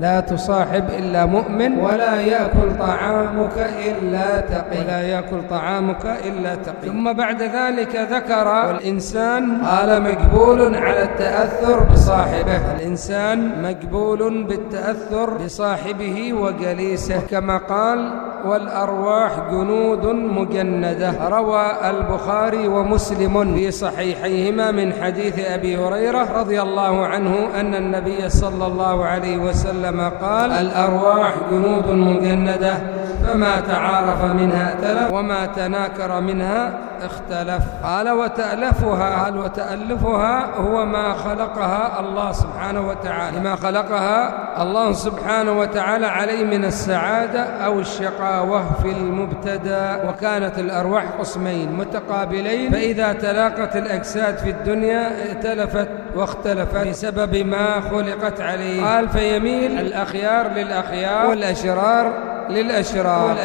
لا تصاحب إلا مؤمن، ولا يأكل طعامك إلا تقي، ولا يأكل طعامك إلا تقي. ثم بعد ذلك ذكر والإنسان قال مقبول على التأثر بصاحبه، الإنسان مقبول بالتأثر بصاحبه وجليسه، كما قال والأرواح جنود مجندة. روى البخاري ومسلم في صحيحيهما من حديث أبي هريرة رضي الله عنه أن النبي صلى الله عليه وسلم قال الأرواح جنود مجندة، فما تعارف منها ائتلف، وما تناكر منها اختلف. قال وتألفها هو ما خلقها الله سبحانه وتعالى، ما خلقها الله سبحانه وتعالى عليه من السعادة أو الشقاوة في المبتدأ. وكانت الأرواح قسمين متقابلين، فإذا تلاقت الأجساد في الدنيا ائتلفت واختلفت بسبب ما خلقت عليه. قال فيميل الأخيار للأخيار والأشرار للأشرار.